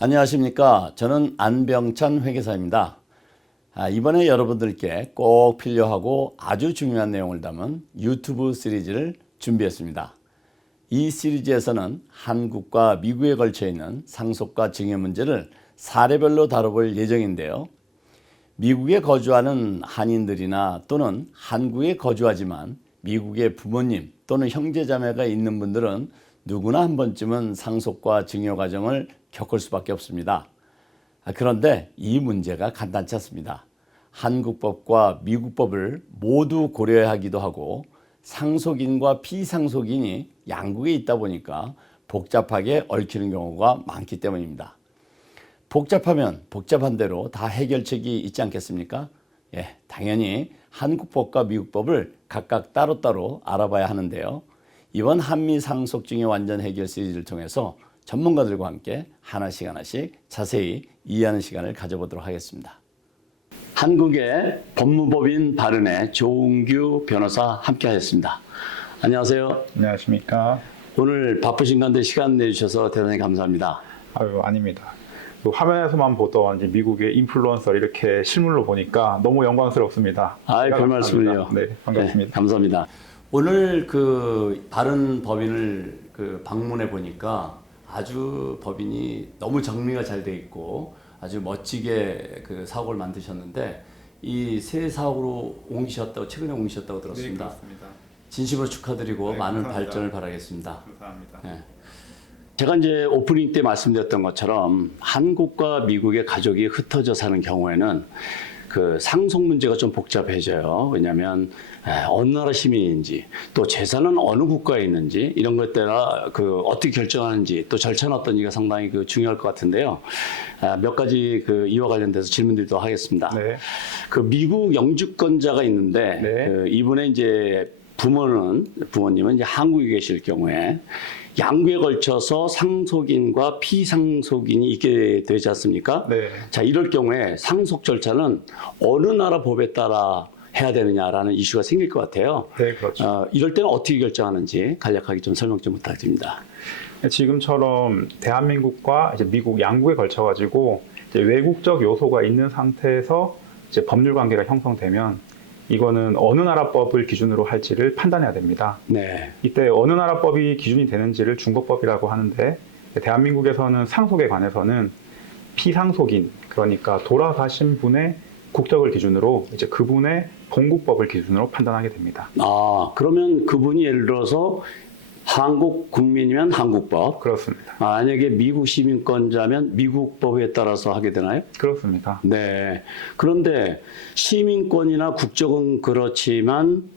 안녕하십니까. 저는 안병찬 회계사입니다. 이번에 여러분들께 꼭 필요하고 아주 중요한 내용을 담은 유튜브 시리즈를 준비했습니다. 이 시리즈에서는 한국과 미국에 걸쳐 있는 상속과 증여 문제를 사례별로 다뤄볼 예정인데요. 미국에 거주하는 한인들이나 또는 한국에 거주하지만 미국의 부모님 또는 형제자매가 있는 분들은 누구나 한 번쯤은 상속과 증여 과정을 겪을 수밖에 없습니다. 그런데 이 문제가 간단치 않습니다. 한국법과 미국법을 모두 고려해야 하기도 하고 상속인과 피상속인이 양국에 있다 보니까 복잡하게 얽히는 경우가 많기 때문입니다. 복잡하면 복잡한 대로 다 해결책이 있지 않겠습니까? 당연히 한국법과 미국법을 각각 따로따로 알아봐야 하는데요. 이번 한미 상속증여 완전 해결 시리즈를 통해서 전문가들과 함께 하나씩 자세히 이해하는 시간을 가져보도록 하겠습니다. 한국의 법무법인 바른의 조은규 변호사 함께 하셨습니다. 안녕하세요. 안녕하십니까. 오늘 바쁘신 가운데 시간 내주셔서 대단히 감사합니다. 아유, 아닙니다. 화면에서만 보던 이제 미국의 인플루언서 이렇게 실물로 보니까 너무 영광스럽습니다. 별 말씀을요. 네, 반갑습니다. 네, 감사합니다. 오늘 바른 법인을 방문해 보니까 아주 법인이 너무 정리가 잘 돼 있고 아주 멋지게 사옥을 만드셨는데 이 새 사옥으로 최근에 옮기셨다고 들었습니다. 네, 그렇습니다. 진심으로 축하드리고 네, 많은 감사합니다. 발전을 바라겠습니다. 감사합니다. 네. 제가 이제 오프닝 때 말씀드렸던 것처럼 한국과 미국의 가족이 흩어져 사는 경우에는 상속 문제가 좀 복잡해져요. 왜냐하면 어느 나라 시민인지 또 재산은 어느 국가에 있는지 이런 것 따라 어떻게 결정하는지 또 절차는 어떤지가 상당히 중요할 것 같은데요. 몇 가지 이와 관련돼서 질문드리도록 하겠습니다. 네. 미국 영주권자가 있는데 네. 이분의 이제 부모님은 이제 한국에 계실 경우에 양국에 걸쳐서 상속인과 피상속인이 있게 되지 않습니까? 네. 자, 이럴 경우에 상속 절차는 어느 나라 법에 따라 해야 되느냐라는 이슈가 생길 것 같아요. 네, 그렇죠. 이럴 때는 어떻게 결정하는지 간략하게 좀 설명 좀 부탁드립니다. 지금처럼 대한민국과 이제 미국 양국에 걸쳐가지고 이제 외국적 요소가 있는 상태에서 이제 법률 관계가 형성되면 이거는 어느 나라 법을 기준으로 할지를 판단해야 됩니다. 네. 이때 어느 나라 법이 기준이 되는지를 중국법이라고 하는데 대한민국에서는 상속에 관해서는 피상속인, 그러니까 돌아가신 분의 국적을 기준으로 이제 그분의 본국법을 기준으로 판단하게 됩니다. 그러면 그분이 예를 들어서 한국 국민이면 한국법. 그렇습니다. 만약에 미국 시민권자면 미국 법에 따라서 하게 되나요? 그렇습니다. 네. 그런데 시민권이나 국적은 그렇지만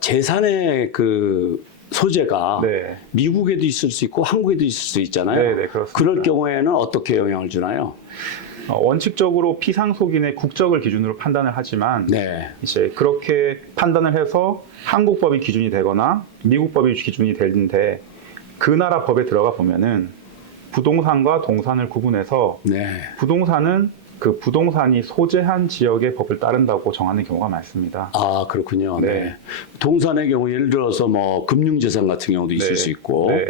재산의 소재가 네. 미국에도 있을 수 있고 한국에도 있을 수 있잖아요. 네, 그렇습니다. 그럴 경우에는 어떻게 영향을 주나요? 원칙적으로 피상속인의 국적을 기준으로 판단을 하지만 네. 이제 그렇게 판단을 해서 한국법이 기준이 되거나 미국법이 기준이 되는데 그 나라 법에 들어가 보면은 부동산과 동산을 구분해서 네. 부동산은 그 부동산이 소재한 지역의 법을 따른다고 정하는 경우가 많습니다. 그렇군요. 네. 네. 동산의 경우 예를 들어서 금융재산 같은 경우도 있을 네. 수 있고 네.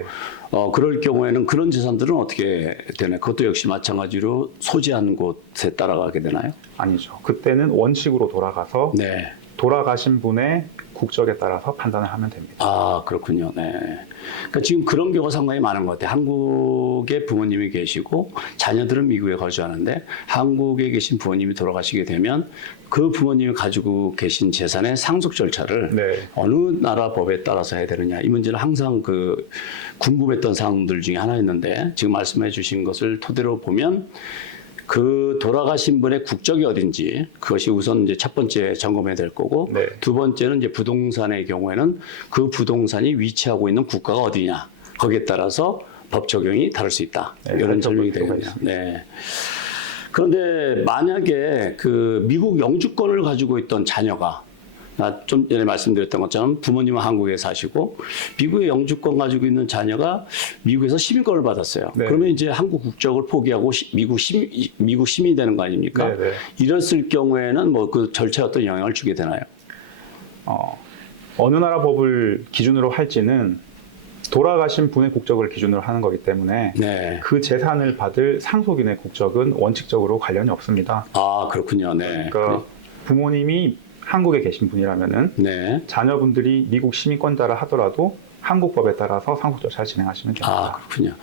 그럴 경우에는 그런 재산들은 어떻게 되나요? 그것도 역시 마찬가지로 소재한 곳에 따라가게 되나요? 아니죠. 그때는 원칙으로 돌아가서 네. 돌아가신 분의 국적에 따라서 판단을 하면 됩니다. 그렇군요. 네. 그러니까 지금 그런 경우가 상당히 많은 것 같아요. 한국에 부모님이 계시고 자녀들은 미국에 거주하는데 한국에 계신 부모님이 돌아가시게 되면 그 부모님이 가지고 계신 재산의 상속 절차를 네. 어느 나라 법에 따라서 해야 되느냐. 이 문제는 항상 궁금했던 사항들 중에 하나였는데 지금 말씀해 주신 것을 토대로 보면 돌아가신 분의 국적이 어딘지 그것이 우선 이제 첫 번째 점검해야 될 거고 네. 두 번째는 이제 부동산의 경우에는 그 부동산이 위치하고 있는 국가가 어디냐 거기에 따라서 법 적용이 다를 수 있다. 네, 이런 설명이 되겠네요. 네. 그런데 만약에 미국 영주권을 가지고 있던 자녀가 좀 전에 말씀드렸던 것처럼 부모님은 한국에 사시고 미국의 영주권 가지고 있는 자녀가 미국에서 시민권을 받았어요. 네. 그러면 이제 한국 국적을 포기하고 미국 시민이 되는 거 아닙니까? 네, 네. 이랬을 경우에는 그 절차에 어떤 영향을 주게 되나요? 어느 나라 법을 기준으로 할지는 돌아가신 분의 국적을 기준으로 하는 거기 때문에 네. 그 재산을 받을 상속인의 국적은 원칙적으로 관련이 없습니다. 아, 그렇군요. 네. 그러니까 부모님이 한국에 계신 분이라면은 네. 자녀분들이 미국 시민권자라 하더라도 한국법에 따라서 상속 절차를 진행하시면 됩니다. 아, 그렇군요.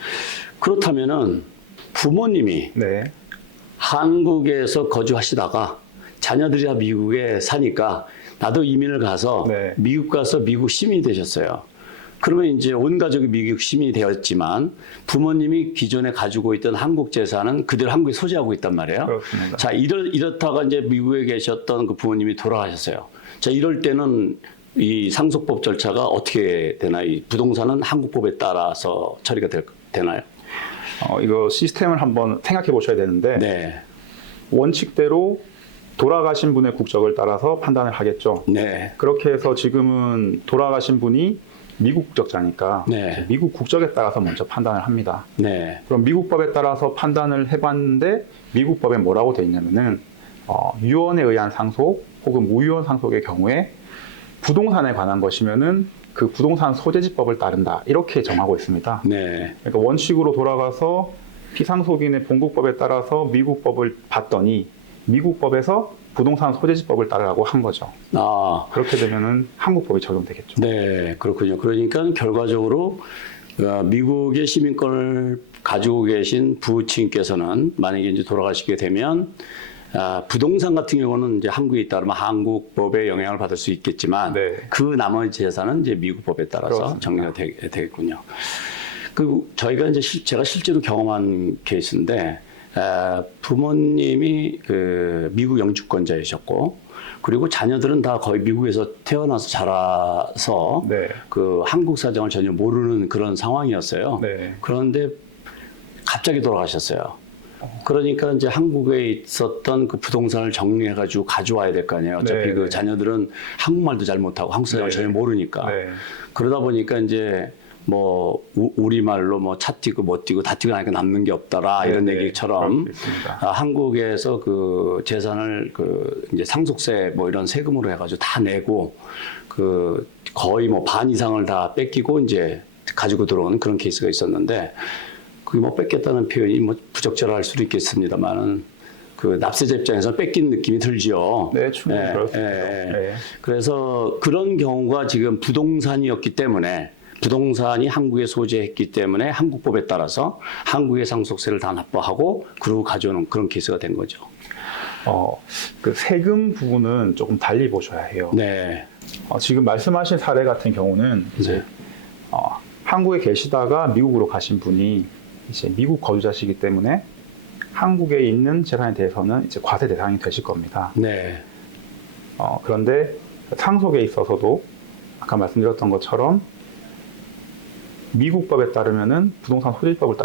그렇다면은 부모님이 네, 한국에서 거주하시다가 자녀들이 다 미국에 사니까 나도 이민을 가서 네. 미국 가서 미국 시민이 되셨어요. 그러면 이제 온 가족이 미국 시민이 되었지만 부모님이 기존에 가지고 있던 한국 재산은 그대로 한국에 소지하고 있단 말이에요. 그렇습니다. 자, 이렇다가 이제 미국에 계셨던 그 부모님이 돌아가셨어요. 자, 이럴 때는 이 상속법 절차가 어떻게 되나요? 이 부동산은 한국법에 따라서 처리가 되나요? 이거 시스템을 한번 생각해 보셔야 되는데 네. 원칙대로 돌아가신 분의 국적을 따라서 판단을 하겠죠. 네. 그렇게 해서 지금은 돌아가신 분이 미국 국적자니까 네. 미국 국적에 따라서 먼저 판단을 합니다. 네. 그럼 미국 법에 따라서 판단을 해봤는데 미국 법에 뭐라고 돼 있냐면은 유언에 의한 상속 혹은 무유언 상속의 경우에 부동산에 관한 것이면은 그 부동산 소재지법을 따른다 이렇게 정하고 있습니다. 네. 그러니까 원칙으로 돌아가서 피상속인의 본국법에 따라서 미국 법을 봤더니 미국 법에서 부동산 소재지법을 따르라고 한 거죠. 아, 그렇게 되면은 한국법이 적용되겠죠. 네, 그렇군요. 그러니까 결과적으로 미국의 시민권을 가지고 계신 부친께서는 만약에 이제 돌아가시게 되면 부동산 같은 경우는 이제 한국에 있다면 한국법의 영향을 받을 수 있겠지만 네. 그 나머지 재산은 이제 미국 법에 따라서 그렇습니다. 정리가 되겠군요. 그 저희가 이제 제가 실제로 경험한 케이스인데 부모님이 그 미국 영주권자이셨고 그리고 자녀들은 다 거의 미국에서 태어나서 자라서 네. 그 한국 사정을 전혀 모르는 그런 상황이었어요. 네. 그런데 갑자기 돌아가셨어요. 그러니까 이제 한국에 있었던 그 부동산을 정리해가지고 가져와야 될 거 아니에요. 어차피 네. 그 자녀들은 한국말도 잘 못하고 한국 사정을 네. 전혀 모르니까. 네. 그러다 보니까 이제 뭐 우리말로 뭐 차 띄고 못 띄고 다 띄고 나니까 남는 게 없더라 이런 네, 네. 얘기처럼 그럴 수 있습니다. 한국에서 그 재산을 그 이제 상속세 뭐 이런 세금으로 해가지고 다 내고 그 거의 뭐 반 이상을 다 뺏기고 이제 가지고 들어오는 그런 케이스가 있었는데 그게 뭐 뺏겼다는 표현이 뭐 부적절할 수도 있겠습니다만은 그 납세자 입장에서 뺏긴 느낌이 들지요. 네, 충분히 그럴 수 있죠. 예. 네. 그래서 그런 경우가 지금 부동산이었기 때문에 부동산이 한국에 소재했기 때문에 한국법에 따라서 한국의 상속세를 다 납부하고 그러고 가져오는 그런 케이스가 된 거죠. 그 세금 부분은 조금 달리 보셔야 해요. 네. 지금 말씀하신 사례 같은 경우는 이제 한국에 계시다가 미국으로 가신 분이 이제 미국 거주자시기 때문에 한국에 있는 재산에 대해서는 이제 과세 대상이 되실 겁니다. 네. 그런데 상속에 있어서도 아까 말씀드렸던 것처럼 미국법에 따르면은 부동산 소지법을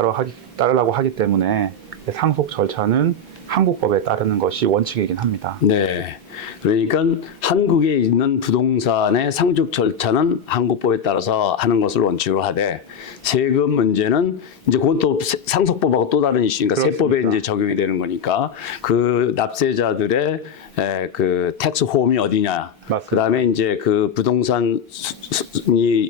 따르라고 하기 때문에 상속 절차는 한국법에 따르는 것이 원칙이긴 합니다. 네. 그러니까 한국에 있는 부동산의 상속 절차는 한국법에 따라서 하는 것을 원칙으로 하되 세금 문제는 이제 그건 또 상속법하고 또 다른 이슈니까 그렇습니다. 세법에 이제 적용이 되는 거니까 그 납세자들의 그 텍스 홈이 어디냐. 맞습니다. 그다음에 이제 그 부동산이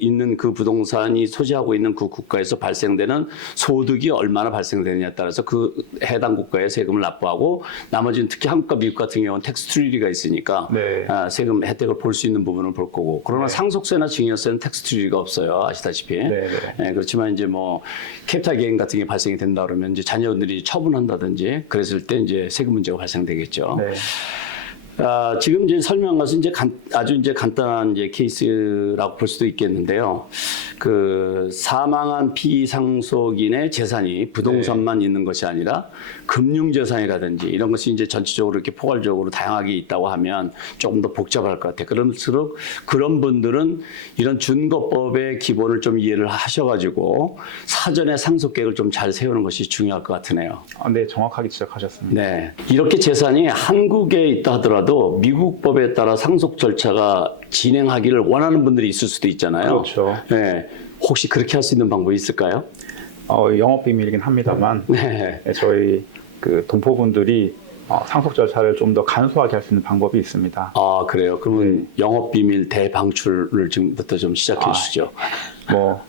있는 그 부동산이 소지하고 있는 그 국가에서 발생되는 소득이 얼마나 발생되느냐에 따라서 그 해당 국가에 세금을 납부하고 나머지는 특히 한국과 미국 같은 경우는 텍스 트리티가 있으니까 네. 세금 혜택을 볼 수 있는 부분을 볼 거고 그러나 네. 상속세나 증여세는 텍스 트리티가 없어요. 아시다시피. 네, 네. 그렇지만 이제 뭐 캐피탈 게인 같은 게 발생이 된다 그러면 이제 자녀들이 처분한다든지 그랬을 때 이제 세금 문제가 발생되겠죠. 네. 지금 이제 설명한 것은 이제 아주 이제 간단한 이제 케이스라고 볼 수도 있겠는데요. 그 사망한 피상속인의 재산이 부동산만 있는 것이 아니라 금융재산이라든지 이런 것이 이제 전체적으로 이렇게 포괄적으로 다양하게 있다고 하면 조금 더 복잡할 것 같아요. 그럴수록 그런 분들은 이런 준거법의 기본을 좀 이해를 하셔가지고 사전에 상속계획을 좀 잘 세우는 것이 중요할 것 같으네요. 네, 정확하게 지적하셨습니다. 네. 이렇게 재산이 한국에 있다 하더라도 미국 법에 따라 상속 절차가 진행하기를 원하는 분들이 있을 수도 있잖아요. 그렇죠. 네. 혹시 그렇게 할 수 있는 방법이 있을까요? 영업 비밀이긴 합니다만 네. 저희 그 동포분들이 상속 절차를 좀 더 간소하게 할 수 있는 방법이 있습니다. 아, 그래요. 그러면 영업 비밀 대방출을 지금부터 좀 시작해 주시죠. 뭐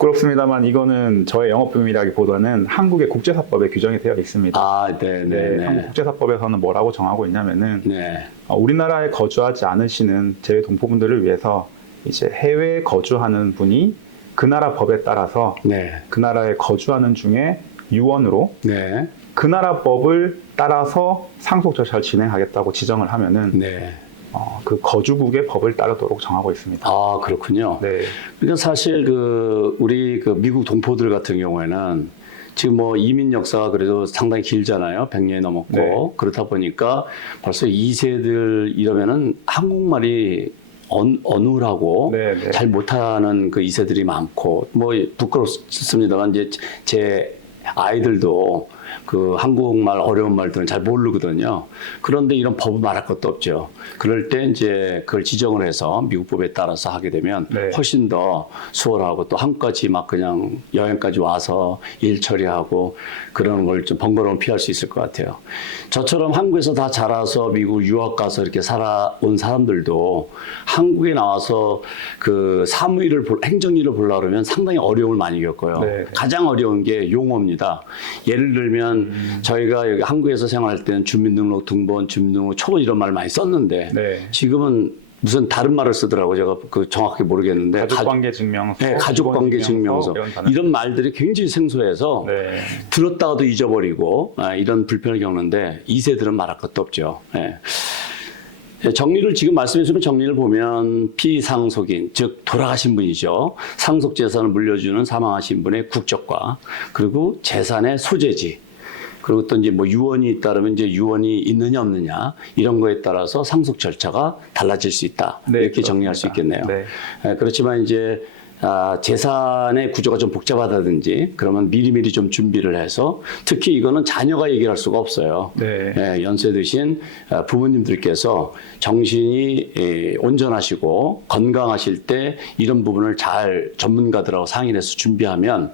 부끄럽습니다만 이거는 저의 영업 비밀이라기보다는 한국의 국제사법에 규정이 되어 있습니다. 아, 네, 네, 네. 한국 국제사법에서는 뭐라고 정하고 있냐면은 네. 우리나라에 거주하지 않으시는 제 동포분들을 위해서 이제 해외에 거주하는 분이 그 나라 법에 따라서 네. 그 나라에 거주하는 중에 유언으로 네. 그 나라 법을 따라서 상속 절차를 진행하겠다고 지정을 하면은 네. 그 거주국의 법을 따르도록 정하고 있습니다. 아, 그렇군요. 네. 그러니까 사실 우리 미국 동포들 같은 경우에는 지금 뭐 이민 역사가 그래도 상당히 길잖아요. 100년이 넘었고. 네. 그렇다 보니까 벌써 2세들 이러면은 한국말이 어눌하고 네, 네. 잘 못하는 그 2세들이 많고, 뭐 부끄럽습니다만 이제 제 아이들도 그 한국말 어려운 말들은 잘 모르거든요. 그런데 이런 법을 말할 것도 없죠. 그럴 때 이제 그걸 지정을 해서 미국 법에 따라서 하게 되면 네. 훨씬 더 수월하고 또 한국까지 막 그냥 여행까지 와서 일 처리하고 그러는 걸 좀 번거로움 피할 수 있을 것 같아요. 저처럼 한국에서 다 자라서 미국 유학 가서 이렇게 살아온 사람들도 한국에 나와서 그 사무일을 행정일을 보려고 그러면 상당히 어려움을 많이 겪어요. 네. 가장 어려운 게 용어입니다. 예를 들면 저희가 여기 한국에서 생활할 때는 주민등록 등본, 주민등록 초본 이런 말 많이 썼는데 네. 지금은 무슨 다른 말을 쓰더라고요. 제가 그 정확히 모르겠는데 가족관계증명서, 네, 가족관계증명서 이런 말들이 굉장히 생소해서 네. 들었다가도 잊어버리고 이런 불편을 겪는데 2세들은 말할 것도 없죠. 네. 정리를 지금 말씀해 주신 정리를 보면 피상속인, 즉 돌아가신 분이죠. 상속 재산을 물려주는 사망하신 분의 국적과 그리고 재산의 소재지, 그리고 또 이제 뭐 유언이 있다면 이제 유언이 있느냐 없느냐 이런 거에 따라서 상속 절차가 달라질 수 있다. 네, 이렇게 그렇습니다. 정리할 수 있겠네요. 네. 그렇지만 이제 재산의 구조가 좀 복잡하다든지 그러면 미리미리 좀 준비를 해서 특히 이거는 자녀가 얘기할 수가 없어요. 네. 연세 드신 부모님들께서 정신이 온전하시고 건강하실 때 이런 부분을 잘 전문가들하고 상의를 해서 준비하면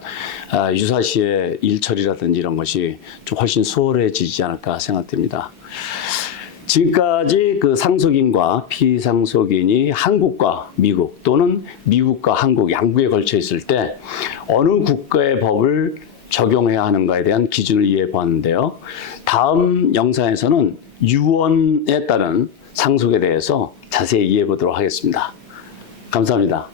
유사시의 일처리라든지 이런 것이 좀 훨씬 수월해지지 않을까 생각됩니다. 지금까지 그 상속인과 피상속인이 한국과 미국 또는 미국과 한국 양국에 걸쳐 있을 때 어느 국가의 법을 적용해야 하는가에 대한 기준을 이해해 보았는데요. 다음 영상에서는 유언에 따른 상속에 대해서 자세히 이해해 보도록 하겠습니다. 감사합니다.